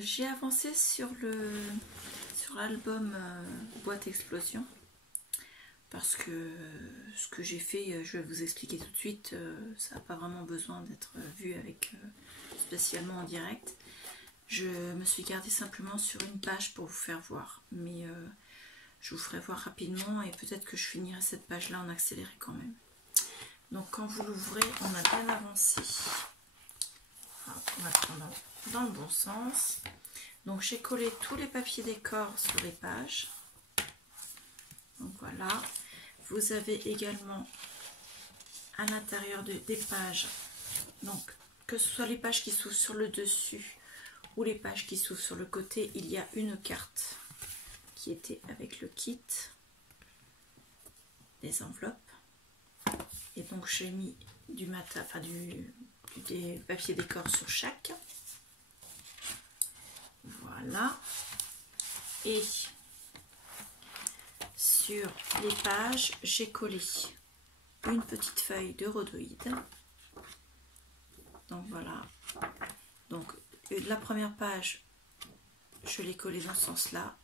J'ai avancé sur l'album Boîte Explosion parce que ce que j'ai fait, je vais vous expliquer tout de suite, ça n'a pas vraiment besoin d'être vu avec spécialement en direct. Je me suis gardée simplement sur une page pour vous faire voir, mais je vous ferai voir rapidement et peut-être que je finirai cette page là en accéléré quand même. Donc quand vous l'ouvrez, on a bien avancé. Alors, on va prendre dans le bon sens. Donc j'ai collé tous les papiers décor sur les pages. Donc voilà. Vous avez également à l'intérieur des pages, donc que ce soit les pages qui s'ouvrent sur le dessus ou les pages qui s'ouvrent sur le côté, il y a une carte qui était avec le kit, des enveloppes. Et donc j'ai mis des papiers décor sur chaque. Voilà. Et sur les pages, j'ai collé une petite feuille de rhodoïde. Donc voilà. Donc la première page, je l'ai collée dans ce sens-là.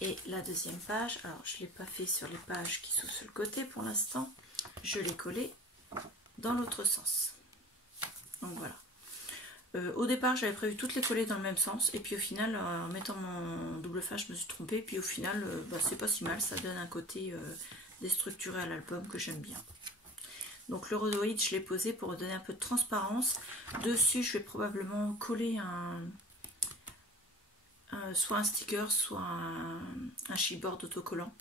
Et la deuxième page, alors je ne l'ai pas fait sur les pages qui sont sur le côté pour l'instant, je l'ai collée dans l'autre sens. Donc voilà. Au départ, j'avais prévu toutes les coller dans le même sens, et puis au final, en mettant mon double face, je me suis trompée, et puis au final, c'est pas si mal, ça donne un côté déstructuré à l'album que j'aime bien. Donc le rhodoïde, je l'ai posé pour donner un peu de transparence. Dessus, je vais probablement coller soit un sticker, soit un chipboard autocollant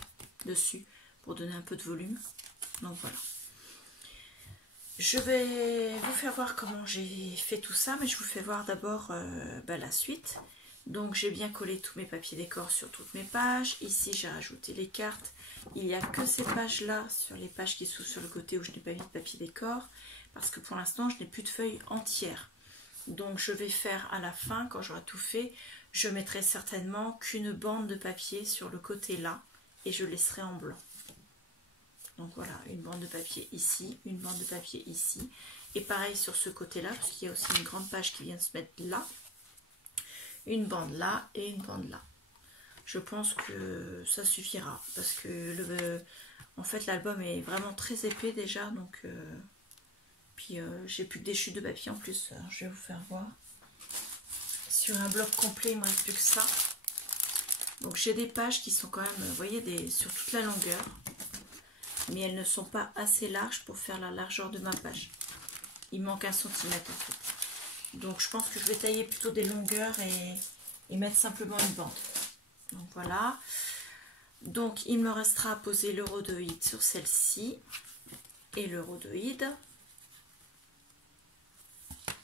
dessus, pour donner un peu de volume. Donc voilà. Je vais vous faire voir comment j'ai fait tout ça, mais je vous fais voir d'abord la suite. Donc j'ai bien collé tous mes papiers décor sur toutes mes pages. Ici j'ai rajouté les cartes. Il n'y a que ces pages là sur les pages qui sont sur le côté où je n'ai pas mis de papier décor, parce que pour l'instant je n'ai plus de feuilles entières. Donc je vais faire à la fin, quand j'aurai tout fait, je mettrai certainement qu'une bande de papier sur le côté là, et je laisserai en blanc. Donc voilà, une bande de papier ici, une bande de papier ici. Et pareil sur ce côté-là, parce qu'il y a aussi une grande page qui vient de se mettre là. Une bande là et une bande là. Je pense que ça suffira. Parce que en fait l'album est vraiment très épais déjà. Donc puis j'ai plus que des chutes de papier en plus. Alors, je vais vous faire voir. Sur un bloc complet, il ne me reste plus que ça. Donc j'ai des pages qui sont quand même, vous voyez, sur toute la longueur. Mais elles ne sont pas assez larges pour faire la largeur de ma page. Il manque 1 centimètre en fait. Donc je pense que je vais tailler plutôt des longueurs et mettre simplement une bande. Donc voilà. Donc il me restera à poser le rhodoïde sur celle-ci et le rhodoïde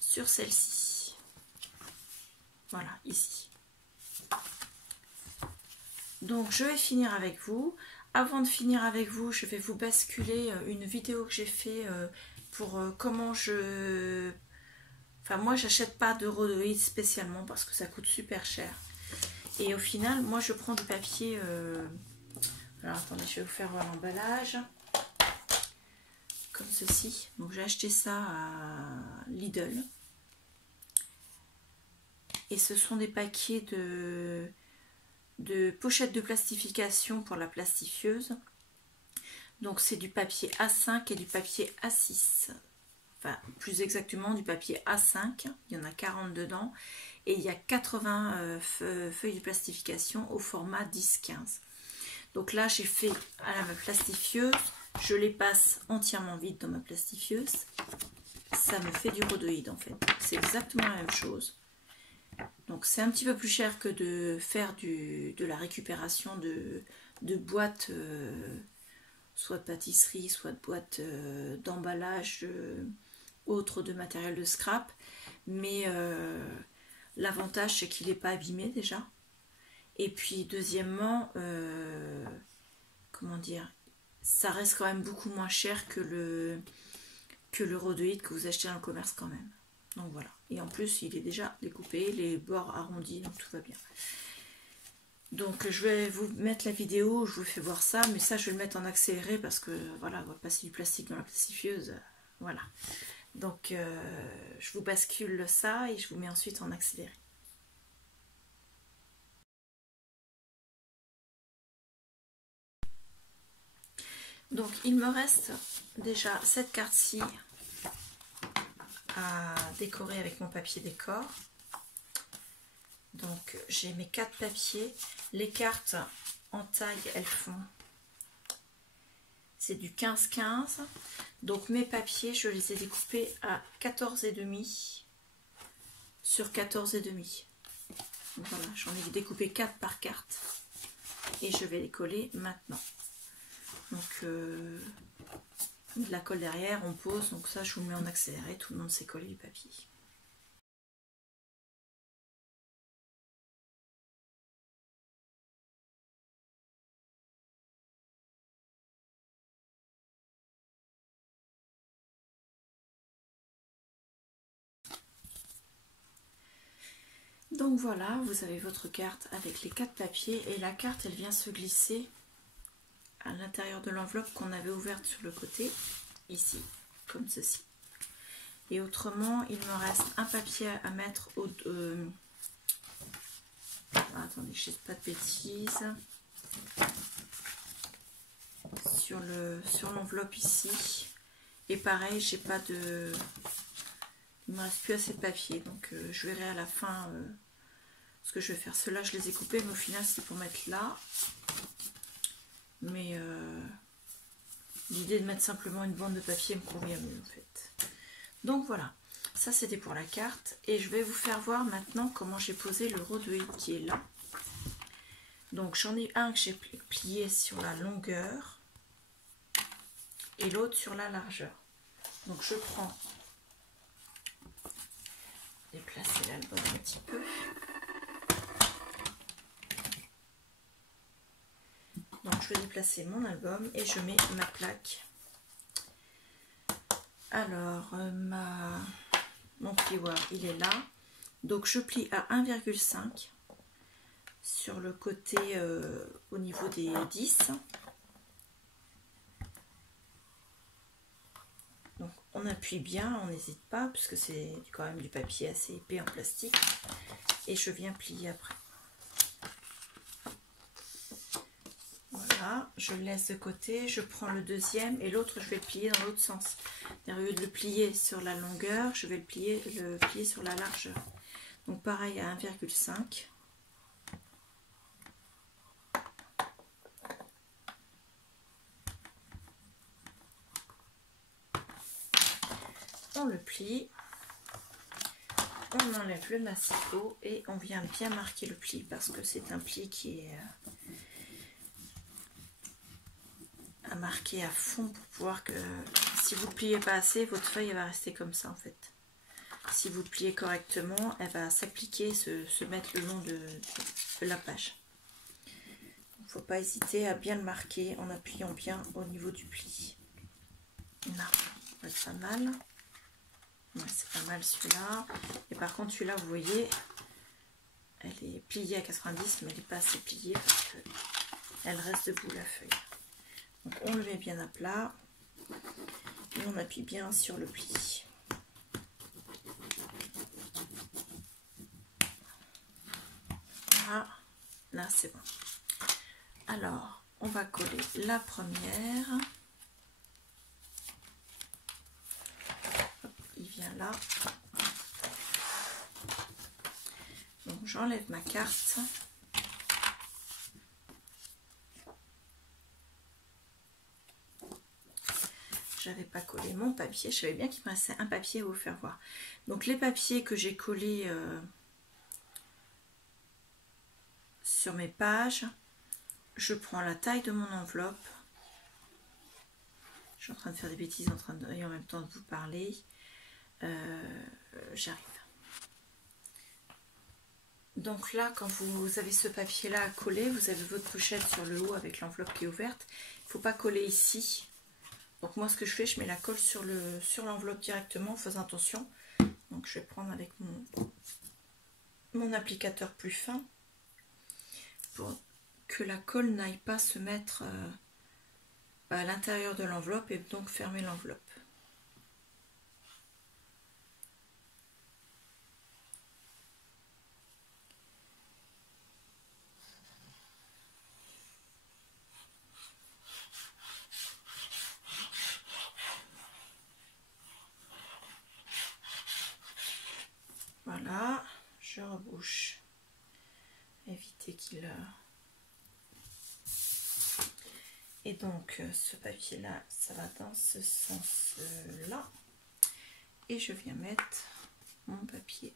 sur celle-ci. Voilà, ici. Donc je vais finir avec vous. Avant de finir avec vous, je vais vous basculer une vidéo que j'ai fait pour comment je... Enfin moi j'achète pas de rhodoïde spécialement parce que ça coûte super cher. Et au final, moi je prends du papier... Alors attendez, je vais vous faire voir l'emballage. Comme ceci. Donc j'ai acheté ça à Lidl. Et ce sont des paquets de pochettes de plastification pour la plastifieuse. Donc c'est du papier A5 et du papier A6. Enfin, plus exactement du papier A5. Il y en a 40 dedans. Et il y a 80 feuilles de plastification au format 10-15. Donc là, j'ai fait à la plastifieuse. Je les passe entièrement vides dans ma plastifieuse. Ça me fait du rhodoïde en fait. C'est exactement la même chose. Donc c'est un petit peu plus cher que de faire de la récupération de boîtes, soit de pâtisserie, soit de boîtes d'emballage autres de matériel de scrap. Mais l'avantage c'est qu'il n'est pas abîmé déjà. Et puis deuxièmement, comment dire, ça reste quand même beaucoup moins cher que le rhodoïde que vous achetez dans le commerce quand même. Donc voilà. Et en plus, il est déjà découpé, les bords arrondis, donc tout va bien. Donc je vais vous mettre la vidéo, je vous fais voir ça, mais ça je vais le mettre en accéléré parce que voilà, on va passer du plastique dans la plastifieuse. Voilà. Donc je vous bascule ça et je vous mets ensuite en accéléré. Donc il me reste déjà cette carte-ci à décorer avec mon papier décor. Donc j'ai mes 4 papiers. Les cartes en taille, elles font, c'est du 15-15. Donc mes papiers, je les ai découpés à 14,5 sur 14,5. Voilà, j'en ai découpé 4 par carte et je vais les coller maintenant. Donc de la colle derrière, on pose, donc ça je vous le mets en accéléré, tout le monde sait coller du papier. Donc voilà, vous avez votre carte avec les 4 papiers et la carte elle vient se glisser à l'intérieur de l'enveloppe qu'on avait ouverte sur le côté, ici, comme ceci. Et autrement, il me reste un papier à mettre au... attendez, je ne dis pas de bêtises. Sur l'enveloppe ici. Et pareil, j'ai pas de... Il me reste plus assez de papier, donc je verrai à la fin ce que je vais faire. Ceux-là, je les ai coupés, mais au final, c'est pour mettre là. Mais l'idée de mettre simplement une bande de papier me convient mieux, en fait. Donc voilà, ça c'était pour la carte. Et je vais vous faire voir maintenant comment j'ai posé le rhodeuil qui est là. Donc j'en ai un que j'ai plié sur la longueur et l'autre sur la largeur. Donc je prends... déplacer l'album un petit peu. Donc je vais déplacer mon album et je mets ma plaque. Alors mon plioir il est là. Donc je plie à 1,5 sur le côté au niveau des 10. Donc on appuie bien, on n'hésite pas puisque c'est quand même du papier assez épais en plastique. Et je viens plier après. Voilà, je le laisse de côté, je prends le deuxième et l'autre je vais le plier dans l'autre sens. Au lieu de le plier sur la longueur, je vais le plier sur la largeur. Donc pareil à 1,5. On le plie, on enlève le massicot et on vient bien marquer le pli parce que c'est un pli qui est à marquer à fond pour pouvoir que si vous ne pliez pas assez, votre feuille elle va rester comme ça en fait. Si vous pliez correctement, elle va s'appliquer, se mettre le long de la page. Il ne faut pas hésiter à bien le marquer en appuyant bien au niveau du pli. Là, ça va être pas mal. Ouais, c'est pas mal celui-là. Et par contre, celui-là, vous voyez, elle est pliée à 90, mais elle n'est pas assez pliée parce qu'elle reste debout la feuille. Donc on le met bien à plat et on appuie bien sur le pli. Voilà, là c'est bon. Alors, on va coller la première. Hop, il vient là. Donc j'enlève ma carte. J'avais pas collé mon papier, je savais bien qu'il me restait un papier à vous faire voir. Donc les papiers que j'ai collés sur mes pages, je prends la taille de mon enveloppe. Je suis en train de faire des bêtises et en même temps de vous parler. J'arrive. Donc là, quand vous avez ce papier là à coller, vous avez votre pochette sur le haut avec l'enveloppe qui est ouverte. Il ne faut pas coller ici. Donc moi ce que je fais, je mets la colle sur l'enveloppe directement en faisant attention. Donc je vais prendre avec mon applicateur plus fin pour que la colle n'aille pas se mettre à l'intérieur de l'enveloppe et donc fermer l'enveloppe. je rebouche. Éviter qu'il... Et donc ce papier là, ça va dans ce sens là. Et je viens mettre mon papier.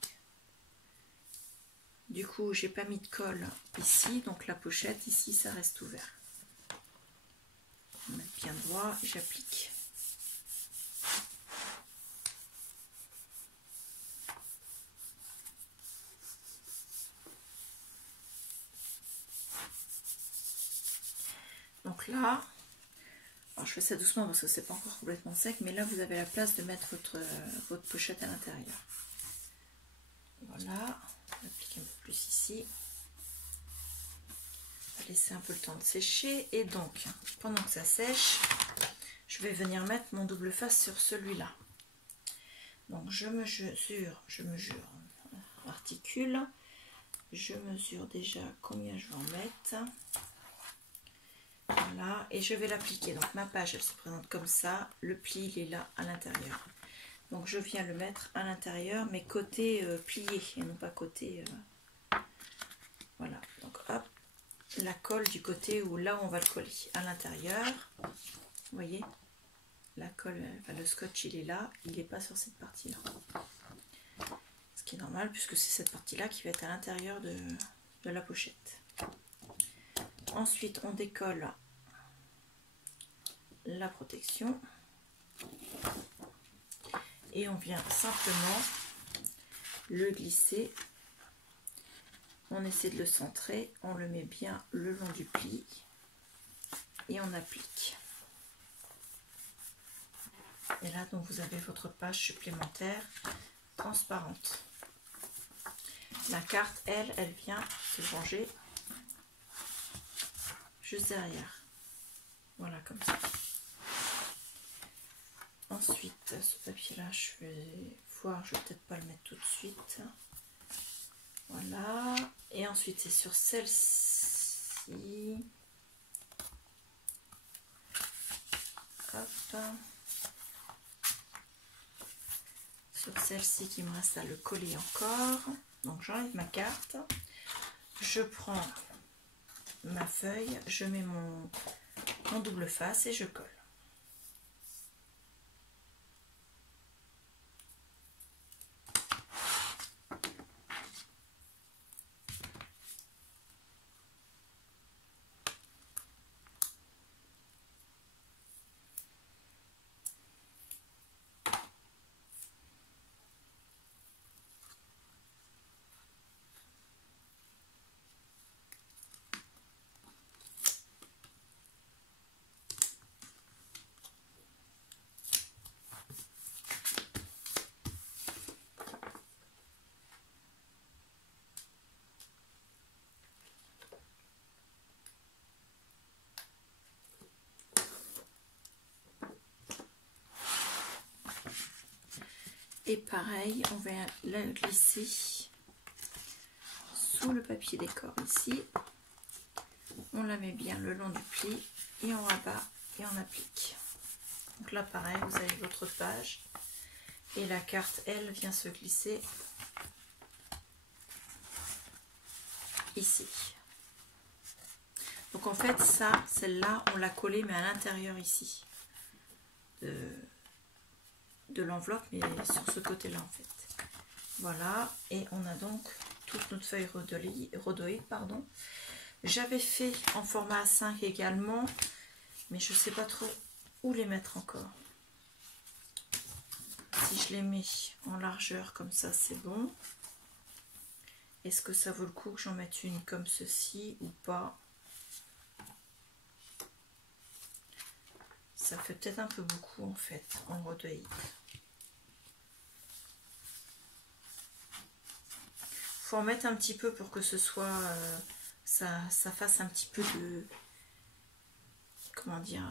Du coup, j'ai pas mis de colle ici, donc la pochette ici, ça reste ouvert. Je vais mettre bien droit et j'applique. Donc là, alors je fais ça doucement parce que c'est pas encore complètement sec, mais là vous avez la place de mettre votre pochette à l'intérieur. Voilà, on applique un peu plus ici. On va laisser un peu le temps de sécher et donc pendant que ça sèche, je vais venir mettre mon double face sur celui-là. Donc je articule, je mesure déjà combien je vais en mettre. Voilà, et je vais l'appliquer. Donc ma page, elle se présente comme ça. Le pli, il est là à l'intérieur. Donc je viens le mettre à l'intérieur, mais côté plié et non pas côté... Voilà, donc hop, la colle du côté où là où on va le coller à l'intérieur. Vous voyez, la colle, enfin, le scotch, il est là, il n'est pas sur cette partie-là. Ce qui est normal puisque c'est cette partie-là qui va être à l'intérieur de la pochette. Ensuite, on décolle la protection et on vient simplement le glisser. On essaie de le centrer, on le met bien le long du pli et on applique. Et là, donc, vous avez votre page supplémentaire transparente. La carte, elle vient se ranger juste derrière. Voilà, comme ça. Ensuite, ce papier-là, je vais voir, je vais peut-être pas le mettre tout de suite. Voilà. Et ensuite, c'est sur celle-ci. Hop. Sur celle-ci qui me reste à le coller encore. Donc, j'enlève ma carte. Je prends ma feuille, je mets mon double face et je colle. Et pareil, on va la glisser sous le papier décor ici. On la met bien le long du pli et on rabat et on applique. Donc là pareil, vous avez votre page et la carte, elle, vient se glisser ici. Donc en fait, ça, celle-là, on l'a collée mais à l'intérieur ici de l'enveloppe, mais sur ce côté-là en fait. Voilà, et on a donc toute notre feuille rhodoïde, pardon. J'avais fait en format A5 également, mais je ne sais pas trop où les mettre encore. Si je les mets en largeur comme ça, c'est bon. Est-ce que ça vaut le coup que j'en mette une comme ceci ou pas? Ça fait peut-être un peu beaucoup en fait en rhodoïde. Faut en mettre un petit peu pour que ce soit ça fasse un petit peu de, comment dire,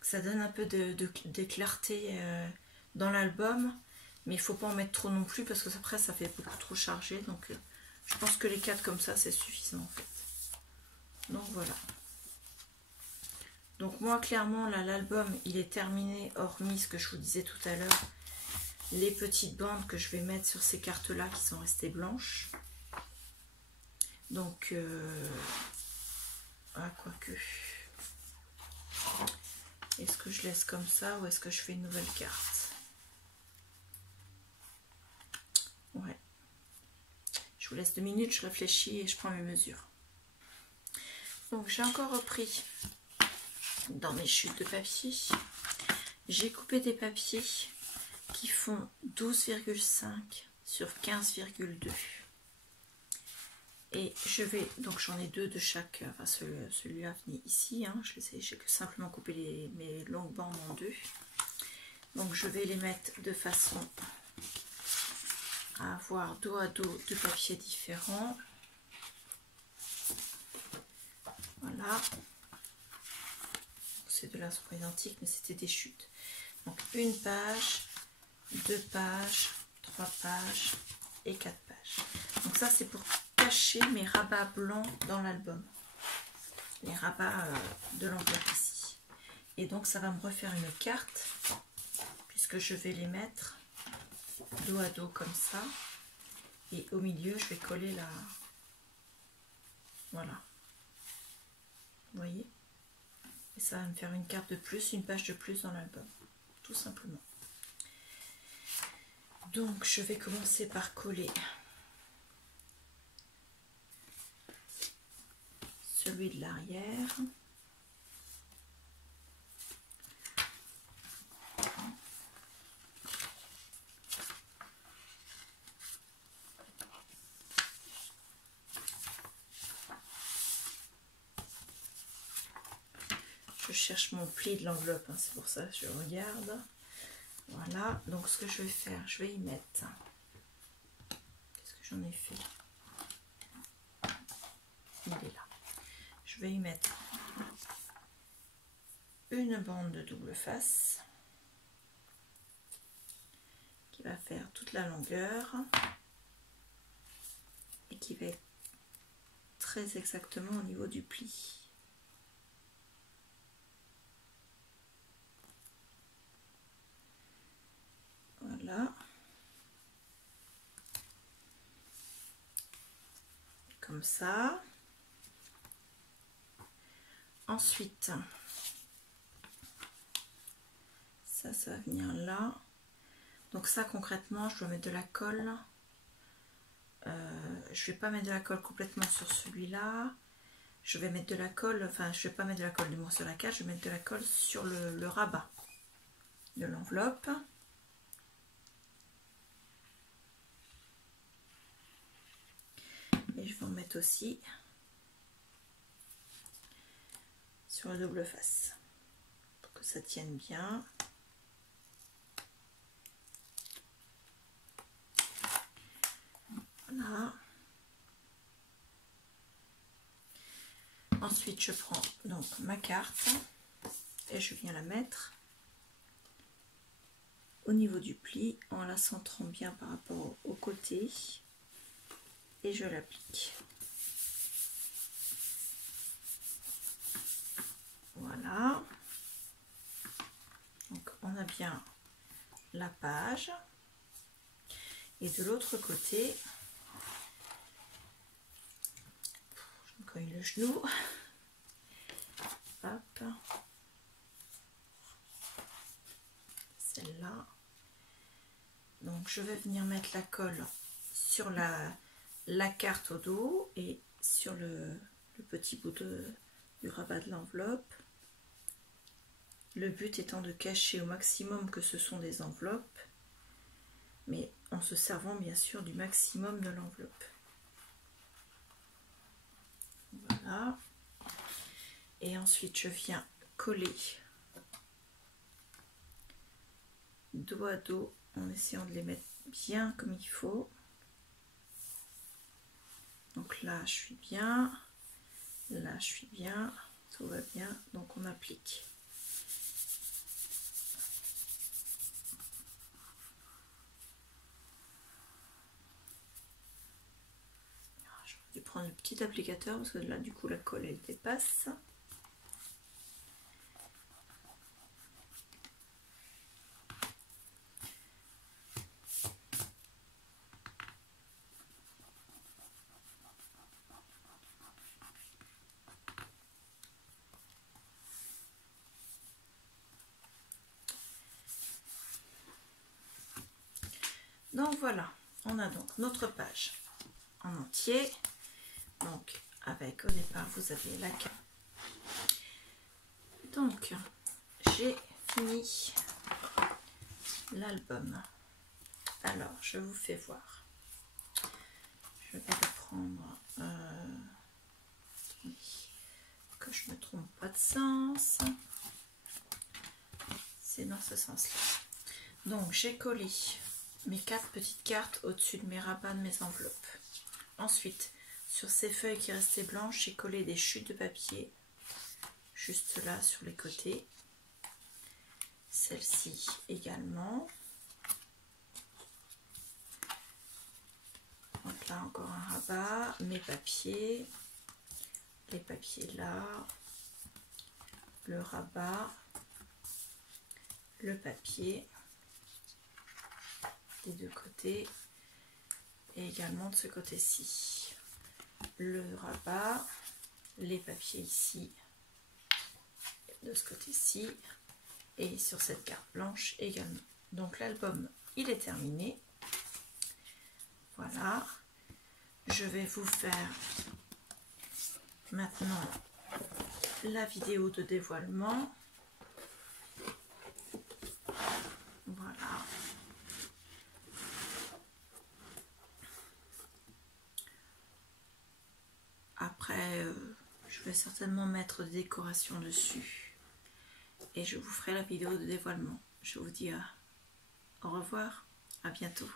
ça donne un peu de clarté dans l'album, mais il faut pas en mettre trop non plus parce que après ça fait beaucoup trop chargé. Donc je pense que les 4 comme ça c'est suffisant en fait. Donc voilà. Donc moi clairement là l'album il est terminé, hormis ce que je vous disais tout à l'heure, les petites bandes que je vais mettre sur ces cartes là qui sont restées blanches. Donc quoique, est-ce que je laisse comme ça ou est-ce que je fais une nouvelle carte? Ouais, je vous laisse 2 minutes, je réfléchis et je prends mes mesures. Donc j'ai encore repris dans mes chutes de papier, j'ai coupé des papiers qui font 12,5 sur 15,2 et je vais, donc j'en ai 2 de chaque, enfin celui-là venait ici, hein, j'ai que simplement coupé mes longues bandes en 2, donc je vais les mettre de façon à avoir dos à dos 2 papiers différents. Voilà, ces deux là sont pas identiques mais c'était des chutes. Donc 1 page, 2 pages, 3 pages et 4 pages. Donc ça c'est pour cacher mes rabats blancs dans l'album, les rabats de l'enveloppe ici. Et donc ça va me refaire une carte puisque je vais les mettre dos à dos comme ça et au milieu je vais coller la, voilà, vous voyez, et ça va me faire une carte de plus, une page de plus dans l'album, tout simplement. Donc je vais commencer par coller celui de l'arrière. Je cherche mon pli de l'enveloppe, hein, c'est pour ça que je regarde. Voilà, donc ce que je vais faire, je vais y mettre. Qu'est-ce que j'en ai fait? Il est là. Je vais y mettre une bande de double face qui va faire toute la longueur et qui va être très exactement au niveau du pli. Voilà, comme ça. Ensuite, ça va venir là. Donc ça concrètement, je dois mettre de la colle. Je vais pas mettre de la colle complètement sur celui-là. Je vais mettre de la colle, enfin je vais pas mettre de la colle du moins sur la carte, je vais mettre de la colle sur le rabat de l'enveloppe. Et je vais en mettre aussi sur la double face pour que ça tienne bien. Voilà. Ensuite je prends donc ma carte et je viens la mettre au niveau du pli en la centrant bien par rapport au côté et je l'applique. Voilà, donc on a bien la page et de l'autre côté je me cogne le genou. Hop, celle-là. Donc je vais venir mettre la colle sur la carte au dos et sur le petit bout du rabat de l'enveloppe. Le but étant de cacher au maximum que ce sont des enveloppes, mais en se servant bien sûr du maximum de l'enveloppe. Voilà. Et ensuite je viens coller dos à dos en essayant de les mettre bien comme il faut. Donc là je suis bien, là je suis bien, tout va bien, donc on applique. Je vais prendre le petit applicateur parce que là du coup la colle elle dépasse. Donc voilà, on a donc notre page en entier. Donc avec, au départ, vous avez la carte. Donc j'ai fini l'album. Alors je vous fais voir. Je vais reprendre que je me trompe pas de sens. C'est dans ce sens là. Donc j'ai collé mes 4 petites cartes au-dessus de mes rabats de mes enveloppes. Ensuite, sur ces feuilles qui restaient blanches, j'ai collé des chutes de papier juste là sur les côtés. Celle-ci également. Donc là encore un rabat, mes papiers, les papiers là, le rabat, le papier des deux côtés et également de ce côté-ci. Le rabat, les papiers ici, de ce côté-ci et sur cette carte blanche également. Donc l'album il est terminé. Voilà, je vais vous faire maintenant la vidéo de dévoilement. Voilà. Après, je vais certainement mettre des décorations dessus et je vous ferai la vidéo de dévoilement. Je vous dis au revoir, à bientôt.